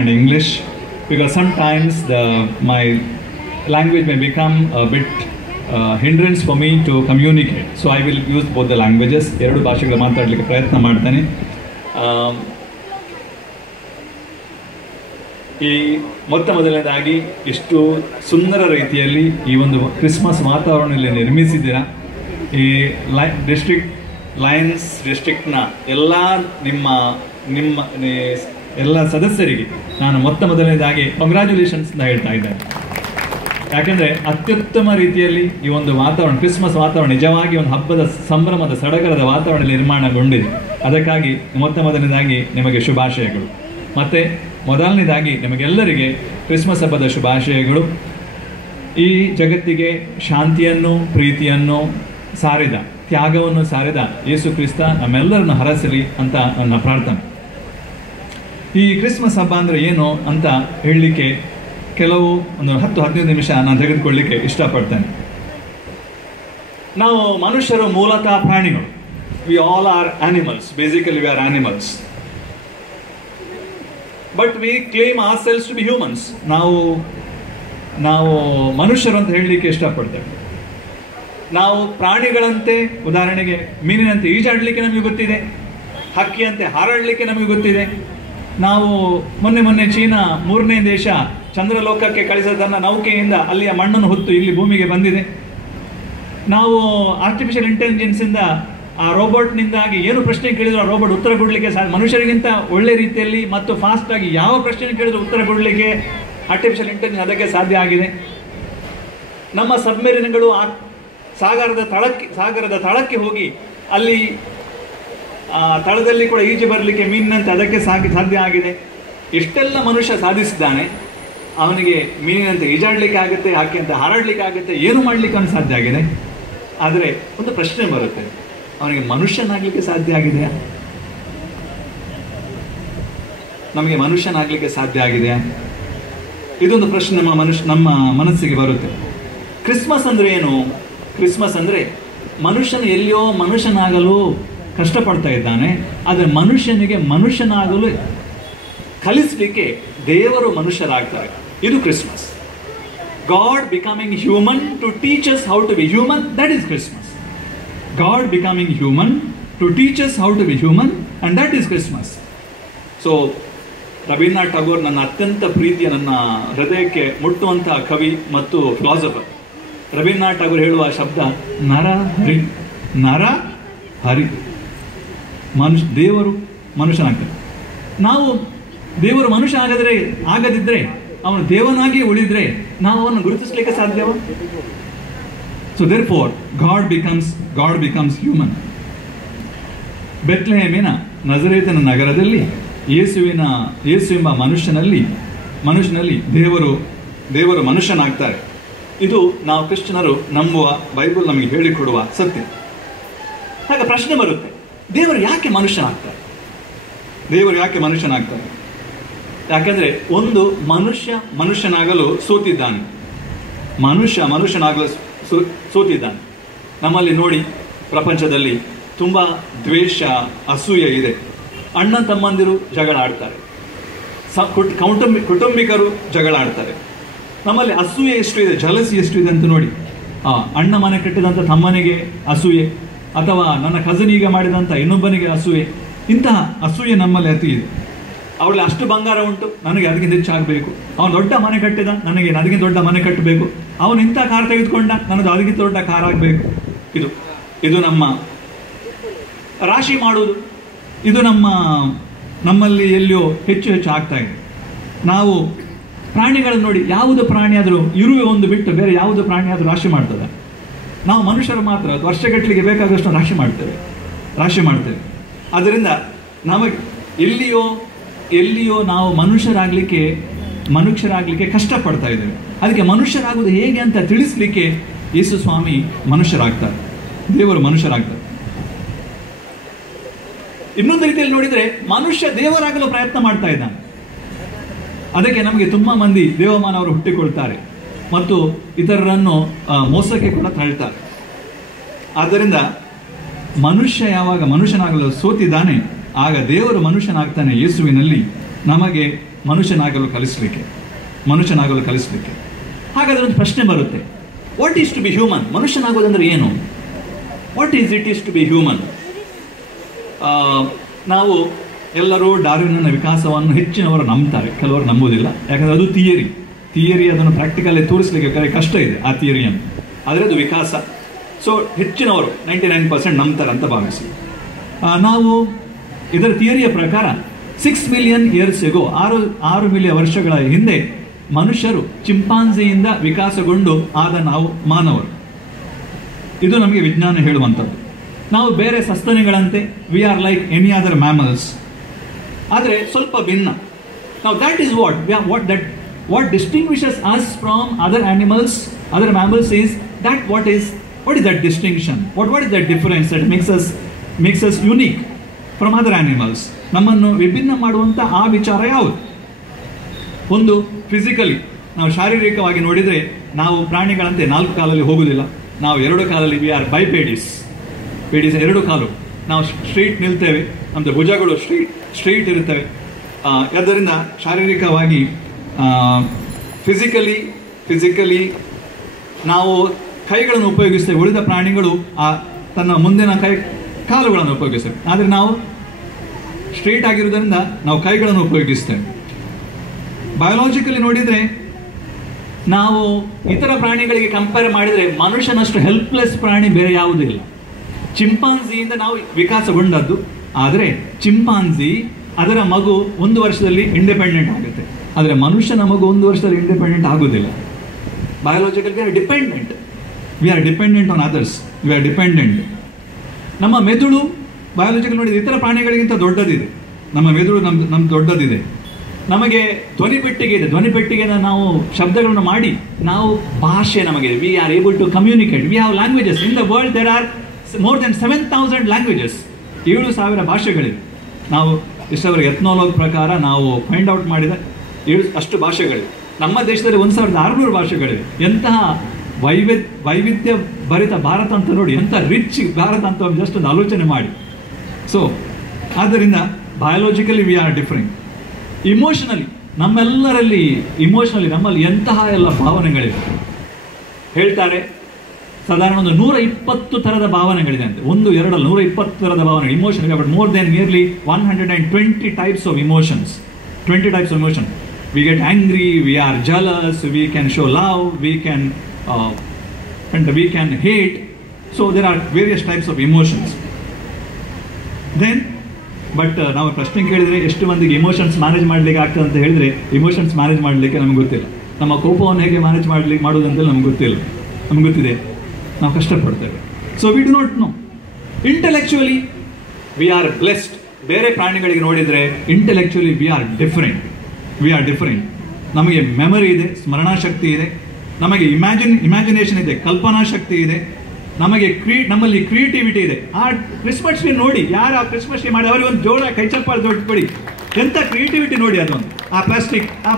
in English, because sometimes my language may become a bit hindrance for me to communicate. So I will use both the languages. ಎರಡು ಭಾಷೆಗಳು ಮಾತಾಡಲಿಕ್ಕೆ ಪ್ರಯತ್ನ ಮಾಡ್ತೇನೆ. ಈ ಮೊದಲನೇದಾಗಿ ಇಷ್ಟು ಸುಂದರ ರೀತಿಯಲ್ಲಿ ಈ ಒಂದು ಕ್ರಿಸ್ಮಸ್ ವಾತಾವರಣದಲ್ಲಿ ನಿರ್ಮಿಸಿದ್ದೀರಾ. ಈ ಲಯನ್ಸ್ ಡಿಸ್ಟ್ರಿಕ್ಟ್ನ ಎಲ್ಲ ನಿಮ್ಮ ಎಲ್ಲ ಸದಸ್ಯರಿಗೆ ನಾನು ಮೊದಲನೇದಾಗಿ ಕಂಗ್ರ್ಯಾಚುಲೇಷನ್ಸ್ ಅಂತ ಹೇಳ್ತಾ ಇದ್ದೇನೆ. ಯಾಕೆಂದರೆ ಅತ್ಯುತ್ತಮ ರೀತಿಯಲ್ಲಿ ಈ ಒಂದು ವಾತಾವರಣ, ಕ್ರಿಸ್ಮಸ್ ವಾತಾವರಣ ನಿಜವಾಗಿ ಒಂದು ಹಬ್ಬದ ಸಂಭ್ರಮದ ಸಡಗರದ ವಾತಾವರಣ ನಿರ್ಮಾಣಗೊಂಡಿದೆ. ಅದಕ್ಕಾಗಿ ಮೊದಲನೇದಾಗಿ ನಿಮಗೆ ಶುಭಾಶಯಗಳು. ಮತ್ತು ಮೊದಲನೇದಾಗಿ ನಿಮಗೆಲ್ಲರಿಗೆ ಕ್ರಿಸ್ಮಸ್ ಹಬ್ಬದ ಶುಭಾಶಯಗಳು. ಈ ಜಗತ್ತಿಗೆ ಶಾಂತಿಯನ್ನು, ಪ್ರೀತಿಯನ್ನು ಸಾರಿದ, ತ್ಯಾಗವನ್ನು ಸಾರಿದ ಯೇಸು ಕ್ರಿಸ್ತ ನಮ್ಮೆಲ್ಲರನ್ನು ಹರಸಲಿ ಅಂತ ನನ್ನ ಪ್ರಾರ್ಥನೆ. ಈ ಕ್ರಿಸ್ಮಸ್ ಹಬ್ಬ ಅಂದರೆ ಏನು ಅಂತ ಹೇಳಲಿಕ್ಕೆ ಕೆಲವು ಒಂದು 10-15 ನಿಮಿಷ ನಾನು ತೆಗೆದುಕೊಳ್ಳಲಿಕ್ಕೆ ಇಷ್ಟಪಡ್ತೇನೆ. ನಾವು ಮನುಷ್ಯರು ಮೂಲತಃ ಪ್ರಾಣಿಗಳು. We all are animals. Basically we are animals, but we claim ourselves to be humans. ನಾವು ಮನುಷ್ಯರು ಅಂತ ಹೇಳಲಿಕ್ಕೆ ಇಷ್ಟಪಡ್ತೇವೆ. ನಾವು ಪ್ರಾಣಿಗಳಂತೆ, ಉದಾಹರಣೆಗೆ ಮೀನಿನಂತೆ ಈಜಾಡಲಿಕ್ಕೆ ನಮಗೆ ಗೊತ್ತಿದೆ, ಹಕ್ಕಿಯಂತೆ ಹಾರಾಡಲಿಕ್ಕೆ ನಮಗೆ ಗೊತ್ತಿದೆ. ನಾವು ಮೊನ್ನೆ ಚೀನಾ 3ನೇ ದೇಶ ಚಂದ್ರಲೋಕಕ್ಕೆ ಕಳಿಸೋದನ್ನು ನೌಕೆಯಿಂದ ಅಲ್ಲಿಯ ಮಣ್ಣನ್ನು ಹೊತ್ತು ಇಲ್ಲಿ ಭೂಮಿಗೆ ಬಂದಿದೆ. ನಾವು ಆರ್ಟಿಫಿಷಿಯಲ್ ಇಂಟೆಲಿಜೆನ್ಸಿಂದ ಆ ರೋಬೋಟ್ನಿಂದಾಗಿ ಏನು ಪ್ರಶ್ನೆ ಕೇಳಿದ್ರು ಆ ರೋಬೋಟ್ ಉತ್ತರ ಕೊಡಲಿಕ್ಕೆ ಮನುಷ್ಯರಿಗಿಂತ ಒಳ್ಳೆ ರೀತಿಯಲ್ಲಿ ಮತ್ತು ಫಾಸ್ಟಾಗಿ ಯಾವ ಪ್ರಶ್ನೆ ಕೇಳಿದ್ರು ಉತ್ತರ ಕೊಡಲಿಕ್ಕೆ ಆರ್ಟಿಫಿಷಿಯಲ್ ಇಂಟೆಲಿಜೆನ್ಸ್ ಅದಕ್ಕೆ ಸಾಧ್ಯ ಆಗಿದೆ. ನಮ್ಮ ಸಬ್ಮೆರಿನ್ಗಳು ಸಾಗರದ ತಳಕ್ಕೆ ಹೋಗಿ ಅಲ್ಲಿ ತಳದಲ್ಲಿ ಕೂಡ ಈಜು ಬರಲಿಕ್ಕೆ ಮೀನಿನಂತೆ ಅದಕ್ಕೆ ಸಾಧ್ಯ ಆಗಿದೆ. ಇಷ್ಟೆಲ್ಲ ಮನುಷ್ಯ ಸಾಧಿಸಿದ್ದಾನೆ. ಅವನಿಗೆ ಮೀನಿನಂತೆ ಈಜಾಡಲಿಕ್ಕೆ ಆಗುತ್ತೆ, ಹಕ್ಕಿಯಂತೆ ಹಾರಾಡಲಿಕ್ಕೆ ಆಗುತ್ತೆ, ಏನು ಮಾಡಲಿಕ್ಕೆ ಅವನು ಸಾಧ್ಯ ಆಗಿದೆ. ಆದರೆ ಒಂದು ಪ್ರಶ್ನೆ ಬರುತ್ತೆ, ಅವನಿಗೆ ಮನುಷ್ಯನಾಗಲಿಕ್ಕೆ ಸಾಧ್ಯ ಆಗಿದೆಯಾ? ನಮಗೆ ಮನುಷ್ಯನಾಗಲಿಕ್ಕೆ ಸಾಧ್ಯ ಆಗಿದೆಯಾ? ಇದೊಂದು ಪ್ರಶ್ನೆ ನಮ್ಮ ಮನಸ್ಸಿಗೆ ಬರುತ್ತೆ. ಕ್ರಿಸ್ಮಸ್ ಅಂದರೆ ಏನು? ಕ್ರಿಸ್ಮಸ್ ಅಂದರೆ ಮನುಷ್ಯನು ಎಲ್ಲಿಯೋ ಮನುಷ್ಯನಾಗಲು ಕಷ್ಟಪಡ್ತಾ ಇದ್ದಾನೆ, ಆದರೆ ಮನುಷ್ಯನಿಗೆ ಮನುಷ್ಯನಾಗಲು ಕಲಿಸಲಿಕ್ಕೆ ದೇವರು ಮನುಷ್ಯರಾಗ್ತಾರೆ. ಇದು Christmas. God becoming human to teach us how to be human, that is Christmas. God becoming human to teach us how to be human, and that is Christmas. So Rabindranath Tagore ನನ್ನ ಅತ್ಯಂತ ಪ್ರೀತಿಯ, ನನ್ನ ಹೃದಯಕ್ಕೆ ಮುಟ್ಟುವಂತಹ ಕವಿ ಮತ್ತು ಫಿಲಾಸಫರ್. ರವೀಂದ್ರನಾಥ್ ಠಾಗೋರ್ ಹೇಳುವ ಶಬ್ದ ನರ ಹರಿ. ದೇವರು ಮನುಷ್ಯನಾಗ್ತಾನೆ. ನಾವು ದೇವರು ಮನುಷ್ಯ ಆಗದಿದ್ದರೆ, ಅವನು ದೇವನಾಗಿ ಉಳಿದ್ರೆ ನಾವು ಅವನು ಗುರುತಿಸಲಿಕ್ಕೆ ಸಾಧ್ಯವ? So therefore God becomes human. ಬೆತ್ಲೆಹೇಮಿನ ನಜರೇತಿನ ನಗರದಲ್ಲಿ ಯೇಸು ಎಂಬ ಮನುಷ್ಯನಲ್ಲಿ ದೇವರು ಮನುಷ್ಯನಾಗ್ತಾರೆ. ಇದು ನಾವು ಕ್ರಿಶ್ಚಿಯನರು ನಂಬುವ, ಬೈಬಲ್ ನಮಗೆ ಹೇಳಿಕೊಡುವ ಸತ್ಯ. ಹಾಗೆ ಪ್ರಶ್ನೆ ಬರುತ್ತೆ, ದೇವರು ಯಾಕೆ ಮನುಷ್ಯನಾಗ್ತಾರೆ? ಯಾಕಂದರೆ ಒಂದು ಮನುಷ್ಯನಾಗಲು ಸೋತಿದ್ದಾನೆ. ಸೋತಿದ್ದಾನೆ. ನಮ್ಮಲ್ಲಿ ನೋಡಿ, ಪ್ರಪಂಚದಲ್ಲಿ ತುಂಬ ದ್ವೇಷ, ಅಸೂಯೆ ಇದೆ. ಅಣ್ಣ ತಮ್ಮಂದಿರು ಜಗಳ ಆಡ್ತಾರೆ, ಕುಟುಂಬಿಕರು ಜಗಳ ಆಡ್ತಾರೆ. ನಮ್ಮಲ್ಲಿ ಅಸೂಯೆ ಎಷ್ಟು ಇದೆ, ಜಲಸಿ ಎಷ್ಟು ಇದೆ ಅಂತ ನೋಡಿ. ಅಣ್ಣ ಮನೆ ಕಟ್ಟಿದಂಥ ತಮ್ಮನಿಗೆ ಅಸೂಯೆ, ಅಥವಾ ನನ್ನ ಕಸಿನ್ ಈಗ ಮಾಡಿದಂಥ ಇನ್ನೊಬ್ಬನಿಗೆ ಅಸೂಯೆ. ಇಂತಹ ಅಸೂಯೆ ನಮ್ಮಲ್ಲಿ ಅತಿ ಇದೆ. ಅವಳಲ್ಲಿ ಅಷ್ಟು ಬಂಗಾರ ಉಂಟು, ನನಗೆ ಅದಕ್ಕಿಂತ ಹೆಚ್ಚಾಗಬೇಕು. ಅವನು ದೊಡ್ಡ ಮನೆ ಕಟ್ಟಿದ, ನನಗೆ ದೊಡ್ಡ ಮನೆ ಕಟ್ಟಬೇಕು. ಅವನು ಇಂಥ ಕಾರ್ ತೆಗೆದುಕೊಂಡ, ನನಗೆ ಅದಕ್ಕಿಂತ ದೊಡ್ಡ ಕಾರ್ ಆಗಬೇಕು. ಇದು ನಮ್ಮ ರಾಶಿ ಮಾಡುವುದು. ಇದು ನಮ್ಮಲ್ಲಿ ಎಲ್ಲಿಯೋ ಹೆಚ್ಚು ಆಗ್ತಾ ಇದೆ. ನಾವು ಪ್ರಾಣಿಗಳನ್ನು ನೋಡಿ, ಯಾವುದು ಪ್ರಾಣಿ ಆದರೂ ಇರುವೆ ಒಂದು ಬಿಟ್ಟು ಬೇರೆ ಯಾವುದು ಪ್ರಾಣಿ ಆದರೂ ರಾಶಿ ಮಾಡ್ತದೆ. ನಾವು ಮನುಷ್ಯರು ಮಾತ್ರ ವರ್ಷಗಟ್ಟಲಿಗೆ ಬೇಕಾದಷ್ಟು ರಾಶಿ ಮಾಡ್ತೇವೆ. ಆದ್ದರಿಂದ ನಮಗೆ ಎಲ್ಲಿಯೋ ನಾವು ಮನುಷ್ಯರಾಗಲಿಕ್ಕೆ ಕಷ್ಟಪಡ್ತಾ ಇದ್ದೇವೆ. ಅದಕ್ಕೆ ಮನುಷ್ಯರಾಗುವುದು ಹೇಗೆ ಅಂತ ತಿಳಿಸ್ಲಿಕ್ಕೆ ಯೇಸು ಸ್ವಾಮಿ ಮನುಷ್ಯರಾಗ್ತಾರೆ, ದೇವರು ಮನುಷ್ಯರಾಗ್ತಾರೆ. ಇನ್ನೊಂದು ರೀತಿಯಲ್ಲಿ ನೋಡಿದರೆ ಮನುಷ್ಯ ದೇವರಾಗಲು ಪ್ರಯತ್ನ ಮಾಡ್ತಾ ಇದ್ದಾನೆ. ಅದಕ್ಕೆ ನಮಗೆ ತುಂಬ ಮಂದಿ ದೇವಮಾನವರು ಹುಟ್ಟಿಕೊಳ್ತಾರೆ ಮತ್ತು ಇತರರನ್ನು ಮೋಸಕ್ಕೆ ಕೂಡ ತಳ್ತಾರೆ. ಆದ್ದರಿಂದ ಮನುಷ್ಯ ಯಾವಾಗ ಮನುಷ್ಯನಾಗಲು ಸೋತಿದ್ದಾನೆ, ಆಗ ದೇವರು ಮನುಷ್ಯನಾಗ್ತಾನೆ ಯೇಸುವಿನಲ್ಲಿ. ನಮಗೆ ಮನುಷ್ಯನಾಗಲು ಕಲಿಸಲಿಕ್ಕೆ. ಹಾಗಾದ್ರೆ ಒಂದು ಪ್ರಶ್ನೆ ಬರುತ್ತೆ, what is to be human? ಮನುಷ್ಯನಾಗೋದಂದ್ರೆ ಏನು? What is it is to be human? ನಾವು ಎಲ್ಲರೂ ಡಾರ್ವಿನ್ನ ವಿಕಾಸವನ್ನು ಹೆಚ್ಚಿನವರು ನಂಬ್ತಾರೆ, ಕೆಲವರು ನಂಬುವುದಿಲ್ಲ. ಯಾಕಂದರೆ ಅದು ಥಿಯರಿ ಅದನ್ನು ಪ್ರಾಕ್ಟಿಕಲ್ಲಿ ತೋರಿಸಲಿಕ್ಕೆ ಕಷ್ಟ ಇದೆ ಆ ಥಿಯರಿಯನ್ನು. ಆದರೆ ಅದು ವಿಕಾಸ. ಸೊ ಹೆಚ್ಚಿನವರು 99% ನಂಬ್ತಾರೆ ಅಂತ ಭಾವಿಸಿ. ನಾವು ಇದರ ಥಿಯರಿಯ ಪ್ರಕಾರ 6 ಮಿಲಿಯನ್ ಇಯರ್ಸ್ ಎಗೋ, 6 ಮಿಲಿಯನ್ ವರ್ಷಗಳ ಹಿಂದೆ ಮನುಷ್ಯರು ಚಿಂಪಾಂಜಿಯಿಂದ ವಿಕಾಸಗೊಂಡು ಆದ ನಾವು ಮಾನವರು. ಇದು ನಮಗೆ ವಿಜ್ಞಾನ ಹೇಳುವಂಥದ್ದು. ನಾವು ಬೇರೆ ಸಸ್ತನಿಗಳಂತೆ we are like any other mammals, ಆದರೆ ಸ್ವಲ್ಪ ಭಿನ್ನ. ನಾವು that is what distinguishes us from other animals, other mammals is that what is that distinction, what is that difference that makes us unique from other animals? ನಮ್ಮನ್ನು ವಿಭಿನ್ನ ಮಾಡುವಂತ ಆ ವಿಚಾರ ಯಾವುದು? ಒಂದು ಫಿಸಿಕಲಿ, ನಾವು ಶಾರೀರಿಕವಾಗಿ ನೋಡಿದರೆ ನಾವು ಪ್ರಾಣಿಗಳಂತೆ 4 ಕಾಲಲ್ಲಿ ಹೋಗುವುದಿಲ್ಲ. ನಾವು 2 ಕಾಲಲ್ಲಿ ವಿ ಆರ್ ಬೈಪೇಡಿಸ್. 2 ಕಾಲು. ನಾವು ಸ್ಟ್ರೀಟ್ ನಿಲ್ತೇವೆ, ನಮ್ಮದು ಭುಜಗಳು ಸ್ಟ್ರೀಟ್ ಇರುತ್ತವೆ. ಆದ್ದರಿಂದ ಶಾರೀರಿಕವಾಗಿ ಫಿಸಿಕಲಿ ನಾವು ಕೈಗಳನ್ನು ಉಪಯೋಗಿಸ್ತೇವೆ. ಉಳಿದ ಪ್ರಾಣಿಗಳು ತನ್ನ ಮುಂದಿನ ಕಾಲುಗಳನ್ನು ಉಪಯೋಗಿಸ್ತೇವೆ. ಆದರೆ ನಾವು ಸ್ಟ್ರೇಟ್ ಆಗಿರುವುದರಿಂದ ನಾವು ಕೈಗಳನ್ನು ಉಪಯೋಗಿಸ್ತೇವೆ. ಬಯೋಲಾಜಿಕಲಿ ನೋಡಿದರೆ ನಾವು ಇತರ ಪ್ರಾಣಿಗಳಿಗೆ ಕಂಪೇರ್ ಮಾಡಿದರೆ ಮನುಷ್ಯನಷ್ಟು ಹೆಲ್ಪ್ಲೆಸ್ ಪ್ರಾಣಿ ಬೇರೆ ಯಾವುದೂ ಇಲ್ಲ. ಚಿಂಪಾಂಜಿಯಿಂದ ನಾವು ವಿಕಾಸಗೊಂಡದ್ದು. ಆದರೆ ಚಿಂಪಾಂಜಿ ಅದರ ಮಗು 1 ವರ್ಷದಲ್ಲಿ ಇಂಡಿಪೆಂಡೆಂಟ್ ಆಗುತ್ತೆ. ಆದರೆ ಮನುಷ್ಯನ ಮಗು 1 ವರ್ಷದಲ್ಲಿ ಇಂಡಿಪೆಂಡೆಂಟ್ ಆಗುವುದಿಲ್ಲ. Biological we are dependent on others. ನಮ್ಮ ಮೆದುಳು ಬಯೋಲಾಜಿಕಲ್ ನೋಡಿದ್ರೆ ಇತರ ಪ್ರಾಣಿಗಳಿಗಿಂತ ದೊಡ್ಡದಿದೆ. ನಮ್ಮ ಮೆದುಳು ನಮ್ಮ ದೊಡ್ಡದಿದೆ. ನಮಗೆ ಧ್ವನಿಪೆಟ್ಟಿಗೆನ ನಾವು ಶಬ್ದಗಳನ್ನು ಮಾಡಿ ನಾವು ಭಾಷೆ ನಮಗೆ we are able to communicate. We have languages. In the world there are more than 7,000 languages. 7,000 ಭಾಷೆಗಳಿವೆ. ನಾವು ಇಷ್ಟವರೆಗೆ ಎತ್ನಾಲಜಿ ಪ್ರಕಾರ ನಾವು ಫೈಂಡ್ ಔಟ್ ಮಾಡಿದ ಅಷ್ಟು ಭಾಷೆಗಳಿವೆ. ನಮ್ಮ ದೇಶದಲ್ಲಿ 1,600 ಭಾಷೆಗಳಿವೆ. ಎಂತಹ ವೈವಿಧ್ಯ ಭರಿತ ಭಾರತ ಅಂತ ನೋಡಿ, ಎಂಥ ರಿಚ್ ಭಾರತ ಅಂತ ಜಸ್ಟ್ ಒಂದು ಆಲೋಚನೆ ಮಾಡಿ. ಸೊ ಆದ್ದರಿಂದ biologically we are different. Emotionally ನಮ್ಮೆಲ್ಲರಲ್ಲಿ ನಮ್ಮಲ್ಲಿ ಎಂತಹ ಎಲ್ಲ ಭಾವನೆಗಳಿವೆ ಹೇಳ್ತಾರೆ. ಸಾಧಾರಣ ಒಂದು 120 ಥರದ ಭಾವನೆಗಳಿದೆ ಅಂತ. 1-2 ಥರದ ಭಾವನೆಗಳು emotion. But more than nearly 120 types of emotions. 20 types of emotion. We get angry, we are jealous, we can show love, we can hate. So there are various types of emotions. Then but ನಾವು ಪ್ರಶ್ನೆ ಕೇಳಿದರೆ ಎಷ್ಟು ಮಂದಿಗೆ emotions manage ಮಾಡಲಿಕ್ಕೆ ಆಗ್ತದೆ ಅಂತ ಹೇಳಿದರೆ, emotions manage ಮಾಡಲಿಕ್ಕೆ ನಮ್ಗೆ ಗೊತ್ತಿಲ್ಲ. ನಮ್ಮ ಕೋಪವನ್ನು ಹೇಗೆ ಮ್ಯಾನೇಜ್ ಮಾಡೋದಂತೇಳಿ ನಮ್ಗೆ ಗೊತ್ತಿಲ್ಲ. ನಮ್ಗೆ ಗೊತ್ತಿದೆ, ನಾವು ಕಷ್ಟಪಡ್ತೇವೆ. So we do not know. Intellectually we are blessed. ಬೇರೆ ಪ್ರಾಣಿಗಳಿಗೆ ನೋಡಿದರೆ ಇಂಟೆಲೆಕ್ಚುಯಲಿ ವಿ ಆರ್ ಡಿಫರೆಂಟ್. ನಮಗೆ ಮೆಮರಿ ಇದೆ, ಸ್ಮರಣಾ ಶಕ್ತಿ ಇದೆ, ನಮಗೆ ಇಮ್ಯಾಜಿನೇಷನ್ ಇದೆ, ಕಲ್ಪನಾ ಶಕ್ತಿ ಇದೆ, ನಮ್ಮಲ್ಲಿ ಕ್ರಿಯೇಟಿವಿಟಿ ಇದೆ. ಆ ಕ್ರಿಸ್ಮಸ್ ಟ್ರೀ ನೋಡಿ, ಯಾರು ಆ ಕ್ರಿಸ್ಮಸ್ ಟ್ರೀ ಮಾಡಿ ಅವರಿಗೆ ಒಂದು ಜೋಳ ಕೈಚಪ್ಪಾಳೆ ಕೊಡಿ. ಎಂಥ ಕ್ರಿಯೇಟಿವಿಟಿ ನೋಡಿ ಅದೊಂದು. ಆ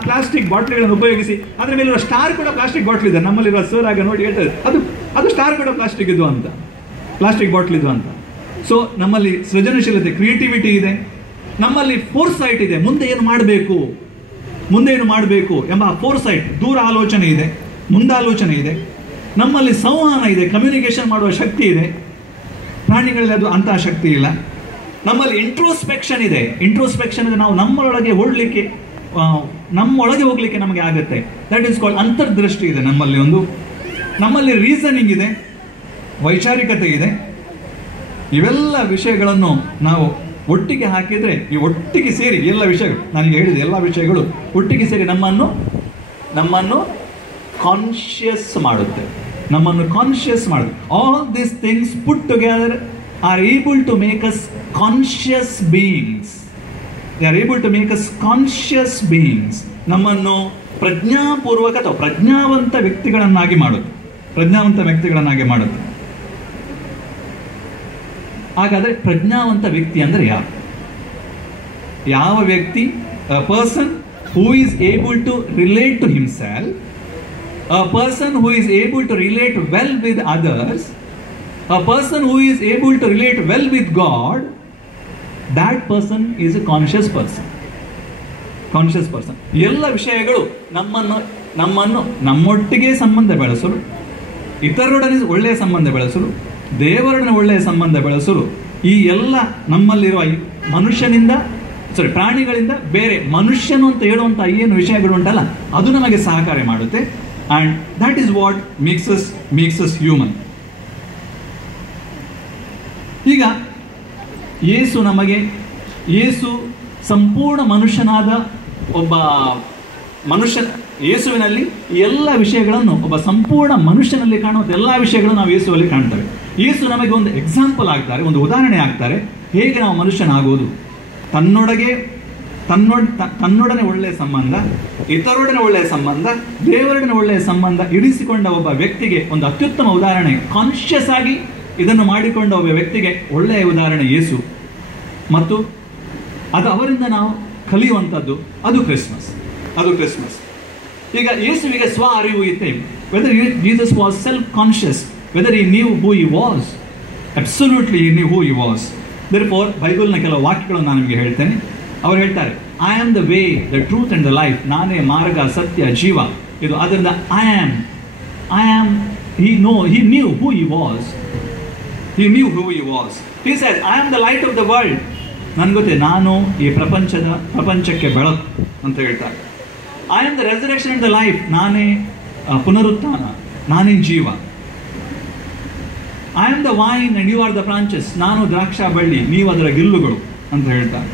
ಪ್ಲಾಸ್ಟಿಕ್ ಬಾಟ್ಲಿಗಳನ್ನು ಉಪಯೋಗಿಸಿ ಅದರ ಮೇಲಿರೋ ಸ್ಟಾರ್ ಕೂಡ ಪ್ಲಾಸ್ಟಿಕ್ ಬಾಟ್ಲ್ ಇದೆ. ನಮ್ಮಲ್ಲಿರೋ ಸರ್ ಆಗ ನೋಡಿ ಹೇಳ್ತಾರೆ ಅದು ಸ್ಟಾರ್ ಕೂಡ ಪ್ಲಾಸ್ಟಿಕ್ ಬಾಟ್ಲ್ ಇದು ಅಂತ. ಸೊ ನಮ್ಮಲ್ಲಿ ಸೃಜನಶೀಲತೆ, ಕ್ರಿಯೇಟಿವಿಟಿ ಇದೆ. ನಮ್ಮಲ್ಲಿ ಫೋರ್ಸೈಟ್ ಇದೆ, ಮುಂದೆ ಏನು ಮಾಡಬೇಕು ಎಂಬ ಫೋರ್ಸೈಟ್, ದೂರ ಆಲೋಚನೆ ಇದೆ, ಮುಂದಾಲೋಚನೆ ಇದೆ. ನಮ್ಮಲ್ಲಿ ಸಂವಹನ ಇದೆ, ಕಮ್ಯುನಿಕೇಶನ್ ಮಾಡುವ ಶಕ್ತಿ ಇದೆ. ಪ್ರಾಣಿಗಳಲ್ಲಿ ಅದು ಅಂತಹ ಶಕ್ತಿ ಇಲ್ಲ. ನಮ್ಮಲ್ಲಿ ಇಂಟ್ರೋಸ್ಪೆಕ್ಷನ್ ಇದೆ. ನಾವು ನಮ್ಮೊಳಗೆ ಹೋಗ್ಲಿಕ್ಕೆ ನಮಗೆ ಆಗುತ್ತೆ. ದಟ್ ಈಸ್ ಕಾಲ್ಡ್ ಅಂತರ್ದೃಷ್ಟಿ ಇದೆ ನಮ್ಮಲ್ಲಿ ರೀಸನಿಂಗ್ ಇದೆ, ವೈಚಾರಿಕತೆ ಇದೆ. ಇವೆಲ್ಲ ವಿಷಯಗಳನ್ನು ನಾವು ಒಟ್ಟಿಗೆ ಹಾಕಿದರೆ, ಈ ಒಟ್ಟಿಗೆ ಸೇರಿ ಎಲ್ಲ ವಿಷಯಗಳು ನನಗೆ ಹೇಳಿದ ಎಲ್ಲ ವಿಷಯಗಳು ಒಟ್ಟಿಗೆ ಸೇರಿ ನಮ್ಮನ್ನು ಕಾನ್ಷಿಯಸ್ ಮಾಡುತ್ತೆ. All these things put together are able to make us conscious beings. ನಮ್ಮನ್ನು ಪ್ರಜ್ಞಾಪೂರ್ವಕ ಅಥವಾ ಪ್ರಜ್ಞಾವಂತ ವ್ಯಕ್ತಿಗಳನ್ನಾಗಿ ಮಾಡುತ್ತೆ. ಹಾಗಾದರೆ ಪ್ರಜ್ಞಾವಂತ ವ್ಯಕ್ತಿ ಅಂದರೆ ಯಾರು? ಯಾವ ವ್ಯಕ್ತಿ? A person who is able to relate to himself, a person who is able to relate well with others, a person who is able to relate well with God, that person is a conscious person. Conscious person. ಎಲ್ಲ ವಿಷಯಗಳು ನಮ್ಮನ್ನು ನಮ್ಮೊಟ್ಟಿಗೆ ಸಂಬಂಧ ಬೆಳೆಸಲು, ಇತರರೊಡನೆ ಒಳ್ಳೆಯ ಸಂಬಂಧ ಬೆಳೆಸಲು, ದೇವರೊಡನೆ ಒಳ್ಳೆಯ ಸಂಬಂಧ ಬೆಳೆಸಲು, ಈ ಎಲ್ಲ ನಮ್ಮಲ್ಲಿರುವ ಪ್ರಾಣಿಗಳಿಂದ ಬೇರೆ ಮನುಷ್ಯನು ಅಂತ ಹೇಳುವಂಥ ಏನು ವಿಷಯಗಳು ಉಂಟಲ್ಲ, ಅದು ನಮಗೆ ಸಹಕಾರ ಮಾಡುತ್ತೆ. And that is what makes us human. ಈಗ ಯೇಸು ಸಂಪೂರ್ಣ ಮನುಷ್ಯನಾದ ಒಬ್ಬ ಯೇಸುವಿನಲ್ಲಿ ಎಲ್ಲ ವಿಷಯಗಳನ್ನು, ಒಬ್ಬ ಸಂಪೂರ್ಣ ಮನುಷ್ಯನಲ್ಲಿ ಕಾಣುವಂಥ ಎಲ್ಲ ವಿಷಯಗಳನ್ನು ನಾವು ಯೇಸುವಲ್ಲಿ ಕಾಣ್ತೇವೆ. ಯೇಸು ನಮಗೆ ಒಂದು ಎಕ್ಸಾಂಪಲ್ ಆಗ್ತಾರೆ, ಒಂದು ಉದಾಹರಣೆ ಆಗ್ತಾರೆ, ಹೇಗೆ ನಾವು ಮನುಷ್ಯನಾಗುವುದು. ತನ್ನೊಡನೆ ಒಳ್ಳೆಯ ಸಂಬಂಧ, ಇತರರೊಡನೆ ಒಳ್ಳೆಯ ಸಂಬಂಧ, ದೇವರೊಡನೆ ಒಳ್ಳೆಯ ಸಂಬಂಧ ಇರಿಸಿಕೊಂಡ ಒಬ್ಬ ವ್ಯಕ್ತಿಗೆ ಒಂದು ಅತ್ಯುತ್ತಮ ಉದಾಹರಣೆ, ಕಾನ್ಷಿಯಸ್ ಆಗಿ ಇದನ್ನು ಮಾಡಿಕೊಂಡ ಒಬ್ಬ ವ್ಯಕ್ತಿಗೆ ಒಳ್ಳೆಯ ಉದಾಹರಣೆ ಯೇಸು. ಮತ್ತು ಅದು ಅವರಿಂದ ನಾವು ಕಲಿಯುವಂಥದ್ದು, ಅದು ಕ್ರಿಸ್ಮಸ್. ಈಗ ಯೇಸುವಿಗೆ ಸ್ವ ಅರಿವು ಇತ್ತೆ. Whether Jesus was self conscious, whether he knew who he was, absolutely he knew who he was. Therefore ಬೈಬಲ್ನ ಕೆಲವು ವಾಕ್ಯಗಳನ್ನು ನಾನು ನಿಮಗೆ ಹೇಳ್ತೇನೆ. ಅವರು ಹೇಳ್ತಾರೆ, I am the way, the truth and the life, ನಾನೇ ಮಾರ್ಗ, ಸತ್ಯ, ಜೀವ. ಇದು ಅದರಿಂದ I am he knew who he was. He says, I am the light of the world. ನನ್ಗೆ ಗೊತ್ತೇ, ನಾನು ಈ ಪ್ರಪಂಚಕ್ಕೆ ಬೆಳಕು ಅಂತ ಹೇಳ್ತಾರೆ. I am the resurrection and the life, ನಾನೇ ಪುನರುತ್ಥಾನ, ನಾನೇ ಜೀವ. I am the vine and you are the branches, ನಾನು ದ್ರಾಕ್ಷಾ ಬಳ್ಳಿ, ನೀವು ಅದರ ಗಿಲ್ಲುಗಳು ಅಂತ ಹೇಳ್ತಾರೆ.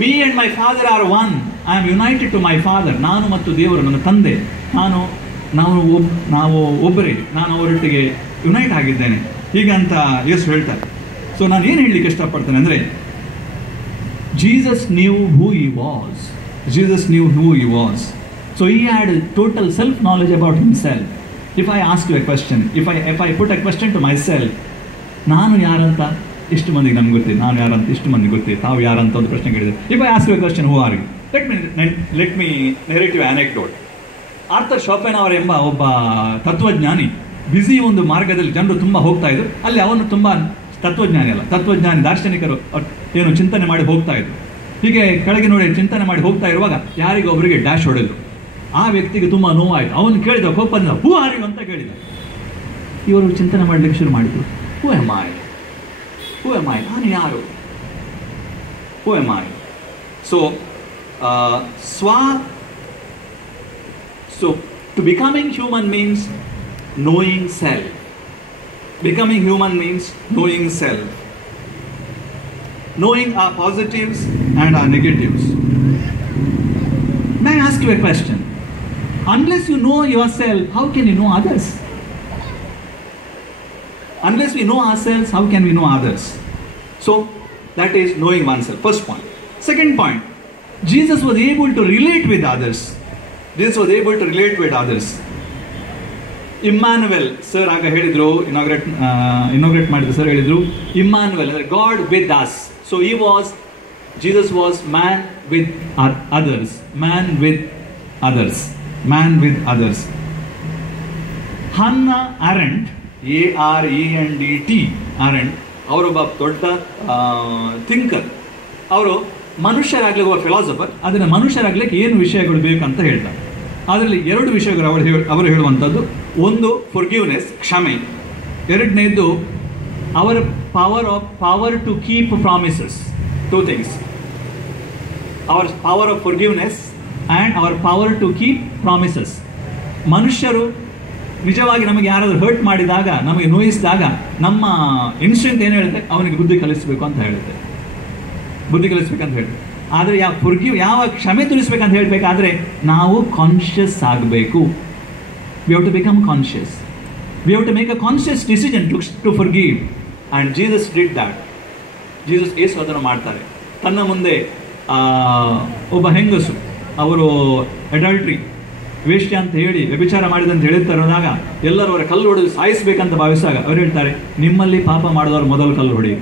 Me and my father are one, I am united to my father, ನಾನು ಮತ್ತು ದೇವರು, ನನ್ನ ತಂದೆ, ನಾವು ಒಬ್ಬರೇ, ನಾನು ಅವರೊಟ್ಟಿಗೆ ಯುನೈಟ್ ಆಗಿದ್ದೇನೆ, ಹೀಗಂತ ಯೇಸು ಹೇಳ್ತಾರೆ. ಸೊ ನಾನು ಏನು ಹೇಳಲಿಕ್ಕೆ ಇಷ್ಟಪಡ್ತೇನೆ ಅಂದರೆ, Jesus knew who he was. So he had a total self-knowledge about himself. If I ask you a question, if I put a question to myself, ನಾನು ಯಾರಂತ ಇಷ್ಟು ಮಂದಿಗೆ ನಮ್ಗೆ ಗೊತ್ತೇ, ನಾನು ಯಾರಂತ ಇಷ್ಟು ಮಂದಿಗೆ ಗೊತ್ತೇ, ತಾವು ಯಾರಂತ ಒಂದು ಪ್ರಶ್ನೆ ಕೇಳಿದೆ. If I ask you a question, who are you? Let me narrate you an anecdote. Arthur Schopenhauer ಎಂಬ ಒಬ್ಬ ತತ್ವಜ್ಞಾನಿ ಬ್ಯುಸಿ ಒಂದು ಮಾರ್ಗದಲ್ಲಿ ಜನರು ತುಂಬ ಹೋಗ್ತಾ ಇದ್ರು. ಅಲ್ಲಿ ಅವನು ತುಂಬ ತತ್ವಜ್ಞಾನಿ ದಾರ್ಶನಿಕರು ಏನು ಚಿಂತನೆ ಮಾಡಿ ಹೋಗ್ತಾ ಇದ್ರು. ಹೀಗೆ ಕೆಳಗೆ ನೋಡಿ ಚಿಂತನೆ ಮಾಡಿ ಹೋಗ್ತಾ ಇರುವಾಗ ಯಾರಿಗೊಬ್ಬರಿಗೆ ಡ್ಯಾಶ್ ಹೊಡೆದ್ರು. ಆ ವ್ಯಕ್ತಿಗೆ ತುಂಬ ನೋವಾಯಿತು. ಅವನು ಕೇಳಿದ ಕೋಪದಿಂದ, ಹೂ ಆರ್ ಯು ಅಂತ ಕೇಳಿದ. ಇವರು ಚಿಂತನೆ ಮಾಡಲಿಕ್ಕೆ ಶುರು ಮಾಡಿದ್ರು. ಹೂ ಎಮ್ ಐ, ನಾನು ಯಾರು, who am I? So to becoming human means knowing self. Knowing our positives and our negatives. May I ask you a question? Unless you know yourself, how can you know others? Unless we know ourselves, how can we know others? So that is knowing oneself. First point. Second point, Jesus was able to relate with others. Immanuel sir ಆಗ ಹೇಳಿದ್ರು, inaugurate ಮಾಡಿದ್ರು sir, ಹೇಳಿದ್ರು Immanuel ಅಂದರೆ God with us. So Jesus was man with others. Hannah Arendt, ARENDT, Arendt, ಅವರೊಬ್ಬ ದೊಡ್ಡ thinker. ಅವರು ಮನುಷ್ಯರಾಗ್ಲಿಕ್ಕೆ ಒಬ್ಬ philosopher, ಅದನ್ನು ಮನುಷ್ಯರಾಗ್ಲಿಕ್ಕೆ ಏನು ವಿಷಯಗಳು ಬೇಕಂತ ಹೇಳ್ತಾರೆ. ಅದರಲ್ಲಿ 2 ವಿಷಯಗಳು ಅವರು ಹೇಳುವಂಥದ್ದು. ಒಂದು ಫಾರ್ಗಿವ್ನೆಸ್, ಕ್ಷಮೆ. ಎರಡನೇದು our power to keep promises. 2 things. Our power of forgiveness and our power to keep promises. ಮನುಷ್ಯರು ನಿಜವಾಗಿ ನಮಗೆ ಯಾರಾದರೂ ಹರ್ಟ್ ಮಾಡಿದಾಗ, ನಮಗೆ ನೋಯಿಸಿದಾಗ, ನಮ್ಮ ಇನ್ಸ್ಟಿಂಕ್ಟ್ ಏನು ಹೇಳುತ್ತೆ, ಅವನಿಗೆ ಬುದ್ಧಿ ಕಲಿಸಬೇಕಂತ ಹೇಳುತ್ತೆ. ಆದರೆ ಯಾವ ಕ್ಷಮೆ ತೋರಿಸ್ಬೇಕಂತ ಹೇಳಬೇಕಾದ್ರೆ ನಾವು ಕಾನ್ಷಿಯಸ್ ಆಗಬೇಕು. We have to become conscious. We have to make a conscious decision to forgive. And Jesus did that. Yesu ಅದನ್ನು ಮಾಡ್ತಾರೆ. ತನ್ನ ಮುಂದೆ ಒಬ್ಬ ಹೆಂಗಸು, ಅವರು ಅಡಲ್ಟ್ರಿ, ವೇಶ್ಯ ಅಂತ ಹೇಳಿ ವ್ಯಭಿಚಾರ ಮಾಡಿದಂತ ಹೇಳ್ತಾ ಇರೋದಾಗ ಎಲ್ಲರೂ ಅವರ ಕಲ್ಲು ಹೊಡೆದು ಸಾಯಿಸಬೇಕಂತ ಭಾವಿಸಿದಾಗ ಅವ್ರು ಹೇಳ್ತಾರೆ, ನಿಮ್ಮಲ್ಲಿ ಪಾಪ ಮಾಡಿದವರು ಮೊದಲು ಕಲ್ಲು ಹೊಡಿ.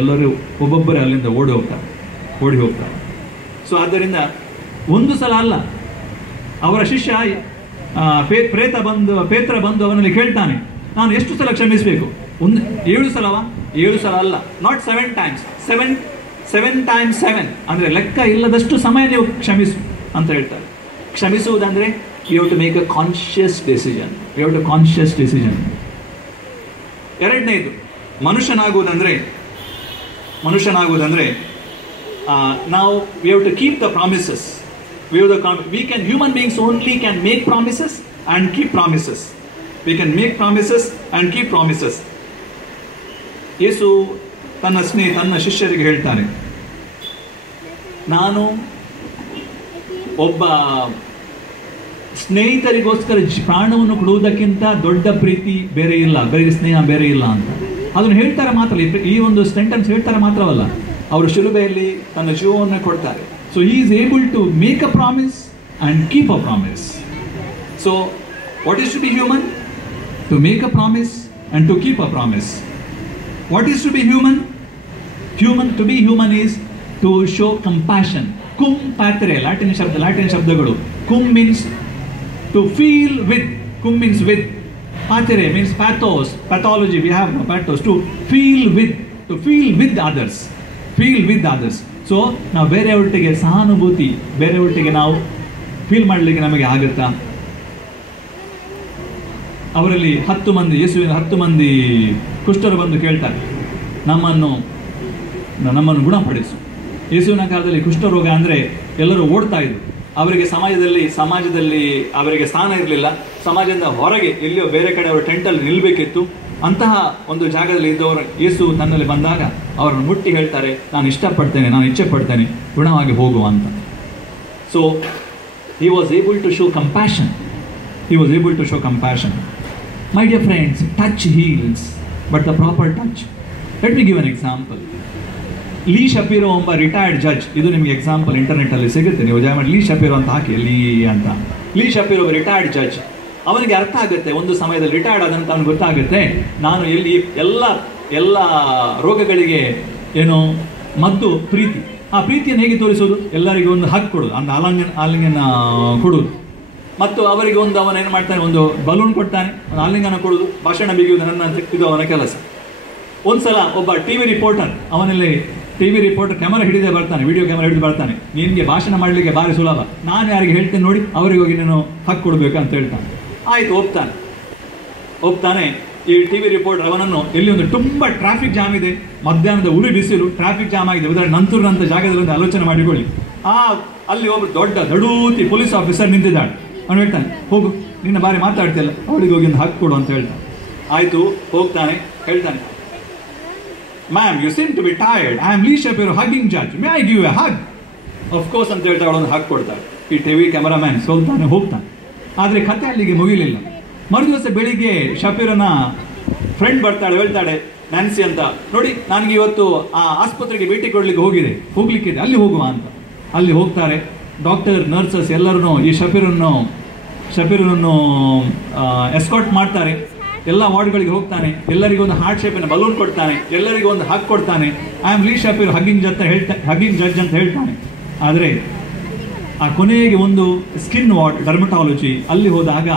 ಎಲ್ಲರೂ ಒಬ್ಬೊಬ್ಬರೇ ಅಲ್ಲಿಂದ ಓಡಿ ಹೋಗ್ತಾರೆ. ಸೊ ಆದ್ದರಿಂದ ಒಂದು ಸಲ ಅಲ್ಲ, ಅವರ ಶಿಷ್ಯ ಪೇತ್ರ ಬಂದು ಅವನಲ್ಲಿ ಕೇಳ್ತಾನೆ, ನಾನು ಎಷ್ಟು ಸಲ ಕ್ಷಮಿಸಬೇಕು? 7 ಸಲವಾ? 7 ಸಲ ಅಲ್ಲ, ನಾಟ್ 7 times, 7 times 7 ಅಂದರೆ ಲೆಕ್ಕ ಇಲ್ಲದಷ್ಟು ಸಮಯ ನೀವು ಕ್ಷಮಿಸು ಅಂತ ಹೇಳ್ತಾರೆ. ಕ್ಷಮಿಸುವುದಂದ್ರೆ you have to make a conscious decision. You have to conscious decision. ಎರಡನೇದು ಮನುಷ್ಯನಾಗುವುದಂದ್ರೆ ನಾವು we have to keep the promises. We can, human beings only can make promises and keep promises. We can make promises and keep promises. ಯೇಸು ತನ್ನ ಶಿಷ್ಯರಿಗೆ ಹೇಳ್ತಾನೆ, ನಾನು ಒಬ್ಬ ಸ್ನೇಹಿತರಿಗೋಸ್ಕರ ಪ್ರಾಣವನ್ನು ಕೊಡುವುದಕ್ಕಿಂತ ದೊಡ್ಡ ಪ್ರೀತಿ ಬೇರೆ ಇಲ್ಲ, ಬೇರೆ ಸ್ನೇಹ ಬೇರೆ ಇಲ್ಲ ಅಂತ ಅದನ್ನು ಹೇಳ್ತಾರೆ ಮಾತ್ರ. ಈ ಒಂದು ಸೆಂಟೆನ್ಸ್ ಹೇಳ್ತಾರೆ ಮಾತ್ರವಲ್ಲ, ಅವರು ಶಿಲುಬೆಯಲ್ಲಿ ತನ್ನ ಜೀವವನ್ನು ಕೊಡ್ತಾರೆ. So he is able to make a promise and keep a promise. So what is to be human? To make a promise and to keep a promise. What is to be human? To be human is to show compassion. Cum ಪ್ಯಾತ್ರೆ, Latin ಶಬ್ದಗಳು. Cum means to feel with. Cum means with. Patere means pathos, pathology, we have no pathos, to feel with others. So, ನಾವು ಬೇರೆಯವರಿಗೆ ಸಹಾನುಭೂತಿ, ಬೇರೆಯವರಿಗೆ ನಾವು feel ಮಾಡಲಿಕ್ಕೆ ನಮಗೆ ಆಗುತ್ತಾ? ಅವರಲ್ಲಿ 10 ಮಂದಿ, ಯೇಸುವಿನ 10 ಮಂದಿ ಕುಷ್ಠರು ಬಂದು ಕೇಳ್ತಾರೆ, ನಮ್ಮನ್ನು ಗುಣಪಡಿಸು. ಯೇಸುವಿನ ಕಾಲದಲ್ಲಿ ಕುಷ್ಠರೋಗ ಅಂದರೆ ಎಲ್ಲರೂ ಓಡ್ತಾ ಇದ್ರು. ಅವರಿಗೆ ಸಮಾಜದಲ್ಲಿ ಅವರಿಗೆ ಸ್ಥಾನ ಇರಲಿಲ್ಲ. ಸಮಾಜದಿಂದ ಹೊರಗೆ ಎಲ್ಲಿಯೋ ಬೇರೆ ಕಡೆ ಅವರು ಟೆಂಟಲ್ಲಿ ನಿಲ್ಲಬೇಕಿತ್ತು. ಅಂತಹ ಒಂದು ಜಾಗದಲ್ಲಿ ಇದ್ದವರು ಯೇಸು ತನ್ನಲ್ಲಿ ಬಂದಾಗ ಅವರನ್ನು ಮುಟ್ಟಿ ಹೇಳ್ತಾರೆ, ನಾನು ಇಚ್ಛೆ ಪಡ್ತೇನೆ, ಗುಣವಾಗಿ ಹೋಗುವ ಅಂತ. So he was able to show compassion. My dear friends, touch heals, but the proper touch. Let me give an example. ಲೀ ಶಪೀರೋ ಎಂಬ ರಿಟೈರ್ಡ್ ಜಡ್ಜ್, ಇದು ನಿಮಗೆ ಎಕ್ಸಾಂಪಲ್ ಇಂಟರ್ನೆಟ್ಟಲ್ಲಿ ಸಿಗುತ್ತೆ, ನೀವು ಲೀ ಶಪೀರೋ ಅಂತ ಹಾಕಿ, ಲೀ ಶಪೀರೋ ರಿಟೈರ್ಡ್ ಜಡ್ಜ್. ಅವನಿಗೆ ಅರ್ಥ ಆಗುತ್ತೆ, ಒಂದು ಸಮಯದಲ್ಲಿ ರಿಟೈರ್ಡ್ ಆದಂತ ಅವನಿಗೆ ಗೊತ್ತಾಗುತ್ತೆ, ನಾನು ಎಲ್ಲ ರೋಗಗಳಿಗೆ ಮದ್ದು ಪ್ರೀತಿ. ಆ ಪ್ರೀತಿಯನ್ನು ಹೇಗೆ ತೋರಿಸೋದು? ಎಲ್ಲರಿಗೂ ಒಂದು ಹಗ್ ಕೊಡೋದು, ಒಂದು ಆಲಿಂಗನ ಕೊಡೋದು. ಮತ್ತು ಅವರಿಗೆ ಅವನೇನು ಮಾಡ್ತಾನೆ, ಒಂದು ಬಲೂನ್ ಕೊಡ್ತಾನೆ, ಒಂದು ಆಲಿಂಗನ ಕೊಡೋದು, ಭಾಷಣ ಬಿಗಿಯುವುದು ಇದು ಅವನ ಕೆಲಸ. ಒಂದ್ಸಲ ಒಬ್ಬ ಟಿವಿ ರಿಪೋರ್ಟರ್ ಕ್ಯಾಮರಾ ಹಿಡಿದೇ ಬರ್ತಾನೆ, ವಿಡಿಯೋ ಕ್ಯಾಮರಾ ಹಿಡಿದು ಬರ್ತಾನೆ, ನಿನಗೆ ಭಾಷಣ ಮಾಡಲಿಕ್ಕೆ ಭಾರಿ ಸುಲಭ, ನಾನು ಯಾರಿಗೆ ಹೇಳ್ತೇನೆ ನೋಡಿ ಅವರಿಗೆ ಹೋಗಿ ನೀನು ಹಕ್ಕು ಕೊಡಬೇಕು ಅಂತ ಹೇಳ್ತಾನೆ. ಆಯ್ತು, ಹೋಗ್ತಾನೆ. ಈ ಟಿವಿ ರಿಪೋರ್ಟರ್ ಅವನನ್ನು ಎಲ್ಲಿ ಒಂದು ತುಂಬ ಟ್ರಾಫಿಕ್ ಜಾಮ್ ಇದೆ, ಮಧ್ಯಾಹ್ನದ ಉರಿ ಬಿಸಿಲು, ಟ್ರಾಫಿಕ್ ಜಾಮ್ ಆಗಿದೆ, ಉದಾಹರಣೆ ನಂತೂರಂತ ಜಾಗದಲ್ಲಿ ಒಂದು ಆಲೋಚನೆ ಮಾಡಿಕೊಳ್ಳಿ. ಅಲ್ಲಿ ಒಬ್ಬ ದೊಡ್ಡ ದಡೂತಿ ಪೊಲೀಸ್ ಆಫೀಸರ್ ನಿಂತಿದ್ದಾಳೆ. ಅವನು ಹೇಳ್ತಾನೆ, ಹೋಗು, ನಿನ್ನ ಬಾರಿ ಮಾತಾಡ್ತಿಲ್ಲ, ಅವಳಿಗೆ ಹೋಗಿ ಒಂದು ಹಕ್ಕು ಕೊಡು ಅಂತ ಹೇಳ್ತಾನೆ. ಆಯ್ತು, ಹೋಗ್ತಾನೆ, ಹೇಳ್ತಾನೆ, ma'am, you seem to be tired. I am Lee Shapiro hugging judge. May I give a hug? Of course ಅಂತ ಹೇಳ್ತಾಳೆ, ಅವಳೊಂದು ಹಗ್ ಕೊಡ್ತಾಳೆ. ಈ ಟಿವಿ ಕ್ಯಾಮರಾಮ್ಯಾನ್ ಹೋಗ್ತಾನೆ. ಆದರೆ ಕತೆ ಅಲ್ಲಿಗೆ ಮುಗಿಲಿಲ್ಲ. ಮರುದಿವಸ ಬೆಳಿಗ್ಗೆ ಶಪೀರನ ಫ್ರೆಂಡ್ ಬರ್ತಾಳೆ, ಹೇಳ್ತಾಳೆ, ನ್ಯಾನ್ಸಿ ಅಂತ, ನೋಡಿ ನನಗೆ ಇವತ್ತು ಆ ಆಸ್ಪತ್ರೆಗೆ ಭೇಟಿ ಕೊಡ್ಲಿಕ್ಕೆ ಹೋಗ್ಲಿಕ್ಕಿದೆ, ಅಲ್ಲಿ ಹೋಗುವ ಅಂತ. ಅಲ್ಲಿ ಹೋಗ್ತಾರೆ. ಡಾಕ್ಟರ್, ನರ್ಸಸ್ ಎಲ್ಲರನ್ನು ಈ ಶಪೀರನನ್ನು ಎಸ್ಕಾರ್ಟ್ ಮಾಡ್ತಾರೆ. ಎಲ್ಲ ವಾರ್ಡ್ಗಳಿಗೆ ಹೋಗ್ತಾನೆ. ಎಲ್ಲರಿಗೂ ಒಂದು ಹಾರ್ಟ್ ಶೇಪಿನ ಬಲೂನ್ ಕೊಡ್ತಾನೆ, ಎಲ್ಲರಿಗೂ ಒಂದು ಹಗ್ ಕೊಡ್ತಾನೆ. I am Lee Shapiro hugging judge ಅಂತ ಹೇಳ್ತಾನೆ. ಆದರೆ ಆ ಕೊನೆಗೆ ಒಂದು ಸ್ಕಿನ್ ವಾರ್ಡ್, ಡರ್ಮಟಾಲಜಿ, ಅಲ್ಲಿ ಹೋದಾಗ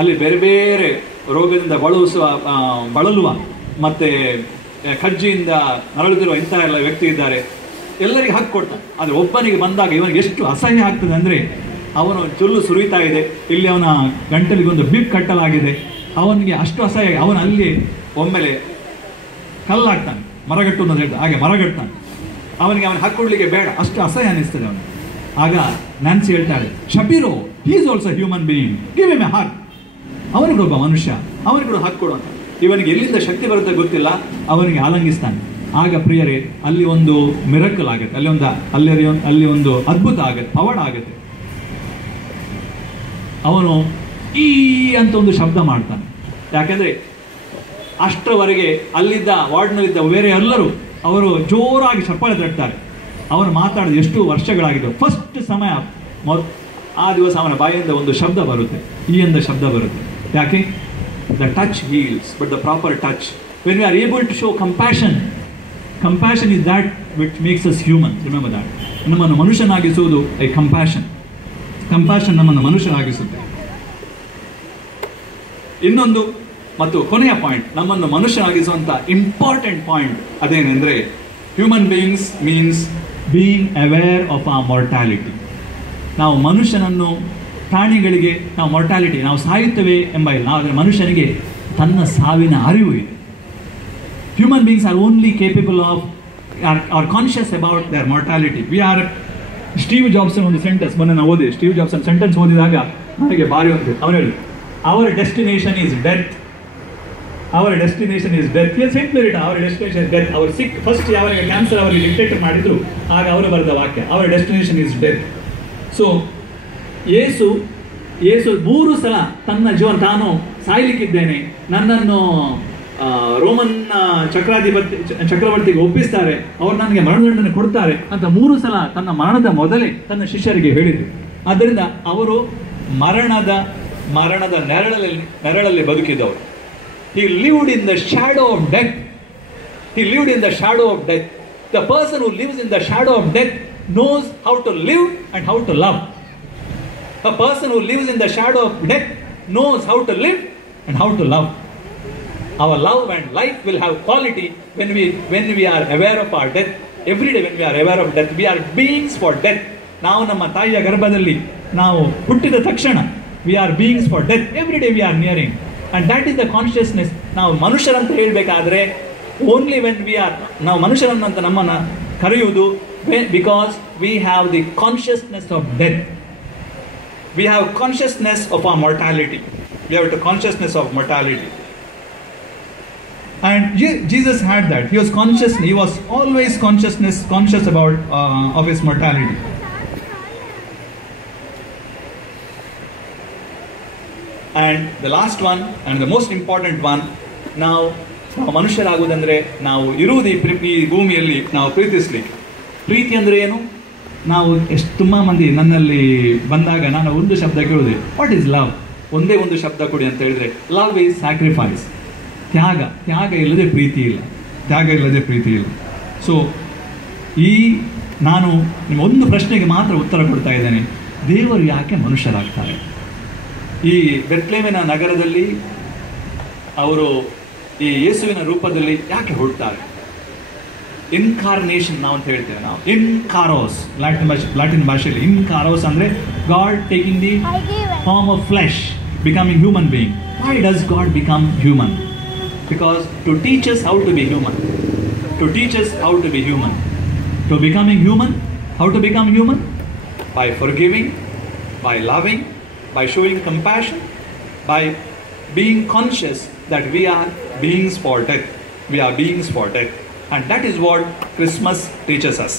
ಅಲ್ಲಿ ಬೇರೆ ಬೇರೆ ರೋಗದಿಂದ ಬಳಲುವ ಮತ್ತೆ ಕಜ್ಜಿಯಿಂದ ನರಳುತ್ತಿರುವ ಇಂಥ ಎಲ್ಲ ವ್ಯಕ್ತಿ ಇದ್ದಾರೆ. ಎಲ್ಲರಿಗೆ ಹಕ್ಕು ಕೊಡ್ತಾನೆ. ಆದರೆ ಒಬ್ಬನಿಗೆ ಬಂದಾಗ ಇವನಿಗೆ ಎಷ್ಟು ಅಸಹ್ಯ ಆಗ್ತದೆ ಅಂದರೆ, ಅವನು ಜೊಲ್ಲು ಸುರಿತಾ ಇದೆ, ಇಲ್ಲಿ ಅವನ ಗಂಟಲಿಗೆ ಒಂದು ಬಿಗ್ ಕಟ್ಟಲಾಗಿದೆ, ಅವನಿಗೆ ಅಷ್ಟು ಅಸಹ್ಯ. ಅವನು ಅಲ್ಲಿ ಒಮ್ಮೆಲೆ ಕಲ್ಲಾಗ್ತಾನೆ, ಮರಗಟ್ಟು ಅಂತ ಹೇಳ್ತಾನೆ, ಹಾಗೆ ಮರಗಟ್ತಾನೆ. ಅವನಿಗೆ ಹಕ್ಕು ಕೊಡ್ಲಿಕ್ಕೆ ಬೇಡ, ಅಷ್ಟು ಅಸಹ್ಯ ಅನಿಸ್ತದೆ ಅವನಿಗೆ. ಆಗ ನ್ಯಾನ್ಸಿ ಹೇಳ್ತಾಳೆ, Shapiro, he is also human being, give him a hug. ಅವನಿಗೊಬ್ಬ ಮನುಷ್ಯ, ಅವನಿಗೂ ಹಕ್ಕು ಕೊಡು ಅಂತ. ಇವನಿಗೆ ಎಲ್ಲಿಂದ ಶಕ್ತಿ ಬರುತ್ತೆ ಗೊತ್ತಿಲ್ಲ, ಅವನಿಗೆ ಆಲಂಗಿಸ್ತಾನೆ. ಆಗ ಪ್ರಿಯರೇ, ಅಲ್ಲಿ ಒಂದು ಮಿರಕಲ್ ಆಗುತ್ತೆ, ಅಲ್ಲಿ ಒಂದು ಅದ್ಭುತ ಆಗುತ್ತೆ, ಪವಾಡ ಆಗುತ್ತೆ. ಅವನು ಈ ಅಂತ ಒಂದು ಶಬ್ದ ಮಾಡ್ತಾನೆ. ಯಾಕೆಂದ್ರೆ ಅಷ್ಟರವರೆಗೆ ಅಲ್ಲಿದ್ದ ವಾರ್ಡ್ನಲ್ಲಿದ್ದ ಬೇರೆ ಎಲ್ಲರೂ ಅವರು ಜೋರಾಗಿ ಚಪ್ಪಾಳೆ ತಟ್ತಾರೆ. ಅವನು ಮಾತಾಡಿದ ಎಷ್ಟು ವರ್ಷಗಳಾಗಿದೆ. ಫಸ್ಟ್ ಸಮಯ ಆ ದಿವಸ ಅವನ ಬಾಯಿಂದ ಒಂದು ಶಬ್ದ ಬರುತ್ತೆ, ಈ ಎಂದ ಶಬ್ದ ಬರುತ್ತೆ. ಯಾಕೆ? The touch heals, but the proper touch. When we are able to show compassion is that which makes us human. Remember that. ನಮ್ಮನ್ನು ಮನುಷ್ಯನಾಗಿಸುವುದು ಕಂಪ್ಯಾಷನ್ ನಮ್ಮನ್ನು ಮನುಷ್ಯನಾಗಿಸುತ್ತೆ. ಇನ್ನೊಂದು ಮತ್ತು ಕೊನೆಯ ಪಾಯಿಂಟ್, ನಮ್ಮನ್ನು ಮನುಷ್ಯನಾಗಿಸುವಂಥ ಇಂಪಾರ್ಟೆಂಟ್ ಪಾಯಿಂಟ್ ಅದೇನೆಂದರೆ, Human beings means being aware of our mortality. ನಾವು ಮನುಷ್ಯನನ್ನು, ಪ್ರಾಣಿಗಳಿಗೆ ನಾವು mortality, ನಾವು ಸಾಯುತ್ತೇವೆ ಎಂಬ ಇಲ್ಲ, ಆದರೆ ಮನುಷ್ಯನಿಗೆ ತನ್ನ ಸಾವಿನ ಅರಿವು ಇದೆ. Human beings are only capable of, are conscious about their mortality. We are, Steve ಜಾಬ್ಸನ್ ಒಂದು ಸೆಂಟೆನ್ಸ್ ಮೊನ್ನೆ ನಾವು ಓದಿದೆ. ಸ್ಟೀವ್ ಜಾಬ್ಸನ್ ಸೆಂಟೆನ್ಸ್ ಓದಿದಾಗ ನನಗೆ ಭಾರಿ ಒಂದು, ಅವನು ಹೇಳಿ, our destination is death. Our destination is death. ಎಸ್ ಹೇಳ್ತಾರೆ, ಅವರ್ ಡೆಸ್ಟಿನೇಷನ್ ಇಸ್ ಡೆತ್. ಅವರು ಸಿಕ್ ಫಸ್ಟ್ ಯಾವಾಗ ಕ್ಯಾನ್ಸರ್ ಅವರಿಗೆ ಡಿಕ್ಟೇಟ್ ಮಾಡಿದ್ರು, ಆಗ ಅವರು ಬರೆದ ವಾಕ್ಯ our destination is death. So Yesu 3 ಸಲ ತನ್ನ ಜೀವನ, ತಾನು ಸಾಯ್ಲಿಕ್ಕಿದ್ದೇನೆ, ನನ್ನನ್ನು ರೋಮನ್ ಚಕ್ರವರ್ತಿಗೆ ಒಪ್ಪಿಸ್ತಾರೆ, ಅವರು ನನಗೆ ಮರಣದಂಡನೆ ಕೊಡ್ತಾರೆ ಅಂತ 3 ಸಲ ತನ್ನ ಮರಣದ ಮೊದಲೇ ತನ್ನ ಶಿಷ್ಯರಿಗೆ ಹೇಳಿದರು. ಆದ್ದರಿಂದ ಅವರು ಮರಣದ ನೆರಳಲ್ಲಿ ಬದುಕಿದವರು. He lived in the shadow of death. He lived in the shadow of death. The person who lives in the shadow of death knows how to live and how to love. A person who lives in the shadow of death knows how to live and how to love. Our love and life will have quality when we are aware of our death. Every day when we are aware of death, we are beings for death. ನಾವು ನಮ್ಮ ತಾಯಿಯ ಗರ್ಭದಲ್ಲಿ ನಾವು ಹುಟ್ಟಿದ ತಕ್ಷಣ we are beings for death. Every day we are nearing. And that is the consciousness. ನಾವು ಮನುಷ್ಯರಂತ ಹೇಳಬೇಕಾದ್ರೆ only when we R, ನಾವು ಮನುಷ್ಯರನ್ನಂತ ನಮ್ಮನ್ನು ಕರೆಯುವುದು because we have the consciousness of death. We have consciousness of our mortality. We have the consciousness of mortality. And Jesus had that. He was conscious. He was always conscious about of his mortality. And the last one and the most important one, ನಾವು ಮನುಷ್ಯರಾಗುವುದಂದ್ರೆ ನಾವು ಇರುವುದು ಈ ಭೂಮಿಯಲ್ಲಿ ನಾವು ಪ್ರೀತಿಸ್ಲಿಕ್ಕೆ. ಪ್ರೀತಿ ಅಂದರೆ ಏನು? ನಾವು ತುಂಬ ಮಂದಿ ನನ್ನಲ್ಲಿ ಬಂದಾಗ ನಾನು ಒಂದು ಶಬ್ದ ಕೇಳಿದೆ, ವಾಟ್ ಈಸ್ ಲವ್? ಒಂದೇ ಒಂದು ಶಬ್ದ ಕೊಡಿ ಅಂತ ಹೇಳಿದ್ರೆ, ಲವ್ ಈಸ್ ಸ್ಯಾಕ್ರಿಫೈಸ್. ತ್ಯಾಗ ಇಲ್ಲದೆ ಪ್ರೀತಿ ಇಲ್ಲ. ಸೊ ನಾನು ನಿಮ್ಮ ಒಂದು ಪ್ರಶ್ನೆಗೆ ಮಾತ್ರ ಉತ್ತರ ಕೊಡ್ತಾ ಇದ್ದೇನೆ. ದೇವರು ಯಾಕೆ ಮನುಷ್ಯರಾಗ್ತಾರೆ? ಈ ಬೆತ್ಲೆಹೇಮಿನ ನಗರದಲ್ಲಿ ಅವರು ಈ ಯೇಸುವಿನ ರೂಪದಲ್ಲಿ ಯಾಕೆ ಹುಡ್ತಾರೆ? ಇನ್ಕಾರ್ನೇಷನ್ ನಾವು ಅಂತ ಹೇಳ್ತೇವೆ. ನಾವು ಇನ್ಕಾರೋಸ್, ಲ್ಯಾಟಿನ್ ಭಾಷೆಯಲ್ಲಿ ಇನ್ಕಾರೋಸ್ ಅಂದರೆ God taking the form of flesh, becoming human being. Why does God become human? Because to teach us how to be human. To becoming human. How to become human? By forgiving, by loving, by showing compassion, by being conscious that we are beings for death. And that is what Christmas teaches us.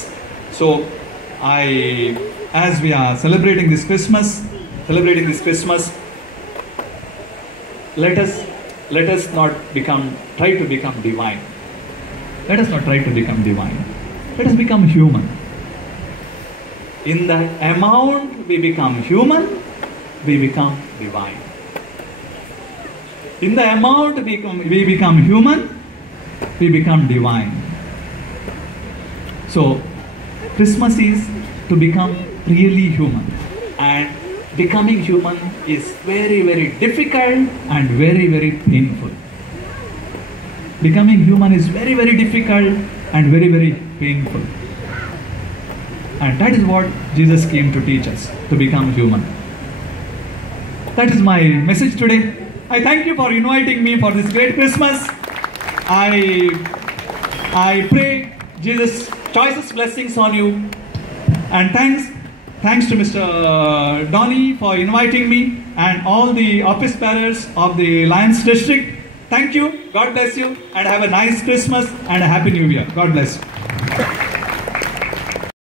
So as we are celebrating this Christmas, let us not try to become divine. Let us become human. In the amount we become human, we become divine. In the amount we become human, we become divine. So Christmas is to become really human, and becoming human is very, very difficult and very, very painful. Becoming human is very, very difficult and very, very painful. And that is what Jesus came to teach us, to become human. That is my message today. I thank you for inviting me for this great Christmas. I pray Jesus' choicest blessings on you. And thanks to Mr. Donny for inviting me and all the office bearers of the Lions District. Thank you. God bless you and have a nice Christmas and a Happy New Year. God bless you.